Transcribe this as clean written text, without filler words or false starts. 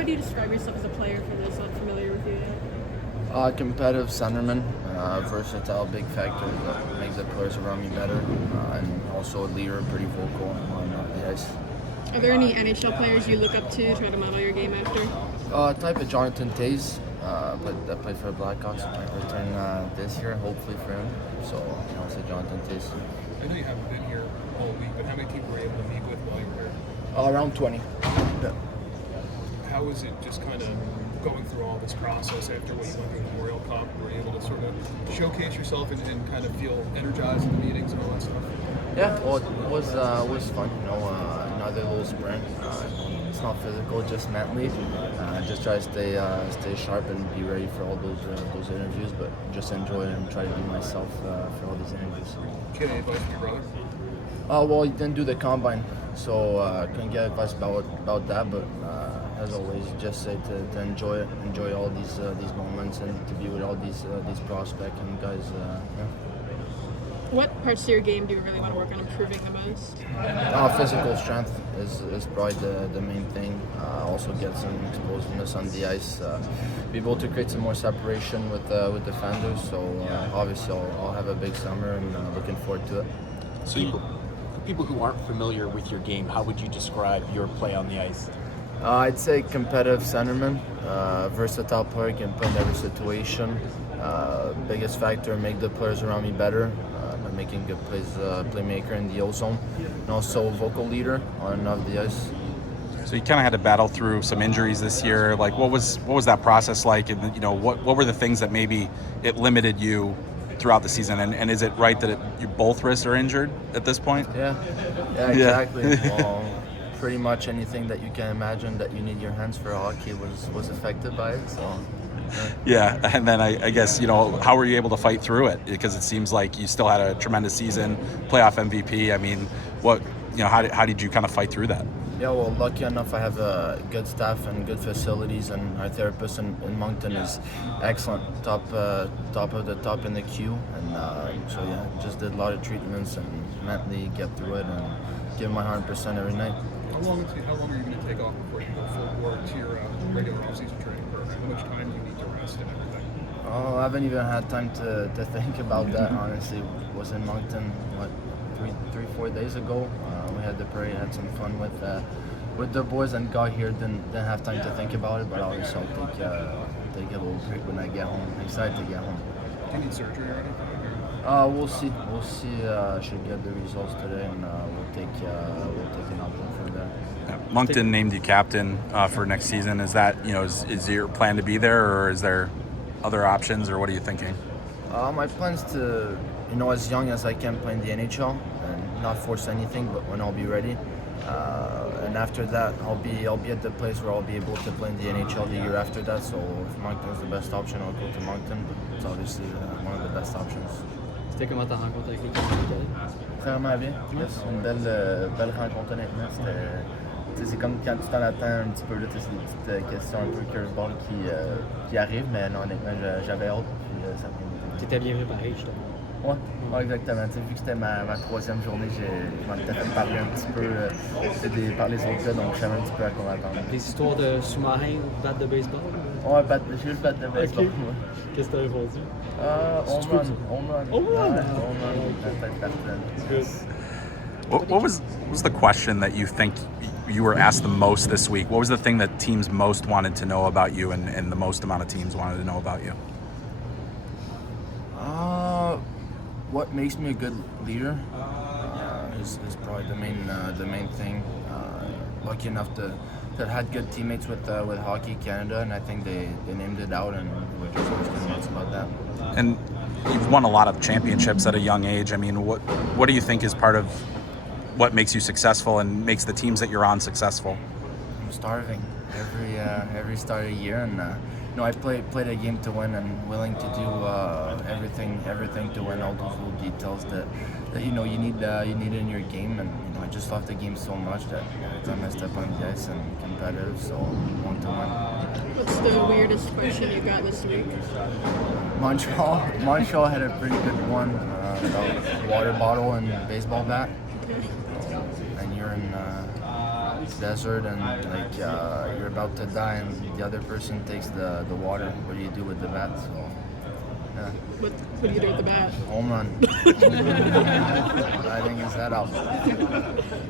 how do you describe yourself as a player for those not familiar with you yet? Competitive centerman, versatile, big factor that makes the players around me better, and also a leader, pretty vocal on the ice. Are there any NHL players you look up to, try to model your game after? Type of Jonathan Toews, that played for the Blackhawks. Might return this year, hopefully for him. So I'll say Jonathan Toews. I know you haven't been here all week, but how many people were you able to meet with while you were here? Around 20. Yeah. How was it just kind of going through all this process after what you went through the Memorial Cup? Were you able to sort of showcase yourself and kind of feel energized in the meetings and all that stuff? Yeah, well, it was fun. Another little sprint. It's not physical, just mentally. Just try to stay sharp and be ready for all those interviews, but just enjoy it and try to be myself for all these interviews. Can you advise your brother? Well, he didn't do the combine, so couldn't get advice about that. But as always, just say to enjoy all these moments, and to be with all these prospects and guys. Yeah. What parts of your game do you really want to work on improving the most? Physical strength is probably the main thing. Also get some explosiveness on the ice. Be able to create some more separation with defenders. So obviously I'll have a big summer and looking forward to it. So people who aren't familiar with your game, how would you describe your play on the ice? I'd say competitive centerman, versatile player, can play in every situation. Biggest factor, make the players around me better. Making good plays, playmaker in the O-zone, and also vocal leader on and off the ice. So you kind of had to battle through some injuries this year. Like, what was that process like? And what were the things that maybe it limited you throughout the season? And is it right that both wrists are injured at this point? Yeah, exactly. Well, pretty much anything that you can imagine that you need your hands for hockey was affected by it. So. Yeah, and then I guess, how were you able to fight through it? Because it seems like you still had a tremendous season, playoff MVP. I mean, how did you kind of fight through that? Yeah, well, lucky enough I have a good staff and good facilities, and our therapist in Moncton is excellent, top of the top in the queue, and so yeah, just did a lot of treatments and mentally get through it and give my 100% every night. How long are you going to take off before you go full board to your regular offseason training program? How much time do you need to rest and everything? Oh, I haven't even had time to think about that, honestly. Was in Moncton, 3-4 days ago. We had the parade, had some fun with the boys, and got here, didn't have time to think about it, but obviously I'll take a little break when I get home. I'm excited to get home. Do you need surgery or anything? We'll see. I should get the results today, and we'll take an option from there. Moncton named you captain for next season. Is that is your plan to be there, or is there other options, or what are you thinking? My plan's to as young as I can play in the NHL and not force anything, but when I'll be ready. And after that, I'll be at the place where I'll be able to play in the NHL the year after that. So if Moncton's the best option, I'll go to Moncton. But it's obviously one of the best options. C'était comment ta rencontre avec l'équipe montréalaise? Vraiment bien. Yes, une belle rencontre honnêtement. C'est comme quand tu t'en attends un petit peu là, c'est des petites questions un peu curveball qui arrivent, mais non, honnêtement, j'avais hâte. Puis ça m'a. Tu étais bien préparé justement. Ouais, exactement. Vu que c'était ma troisième journée, je m'en étais fait parler un petit peu par les autres gars, donc je savais un petit peu à quoi m'attendre. Des histoires de sous-marin, batte de baseball? Ouais, j'ai eu le bat de baseball. Okay. Qu'est-ce que tu as répondu? On run. What was the question that you think you were asked the most this week? What was the thing that teams most wanted to know about you, and the most amount of teams wanted to know about you? What makes me a good leader is probably the main thing. Lucky enough to have had good teammates with Hockey Canada, and I think they named it out, and we're just always nuts about that. And you've won a lot of championships at a young age. I mean, what do you think is part of what makes you successful and makes the teams that you're on successful? I'm starving every start of the year, and I played a game to win, and willing to do everything to win. All those little details that you need in your game, and I just love the game so much that every time I step on the ice and competitive, so want to win. What's the weirdest question you got this week? Montreal had a pretty good one about water bottle and baseball bat. And you're in desert and like you're about to die and the other person takes the water. What do you do with the bat? So, yeah. What do you do with the bat? Home run. I think it's that out.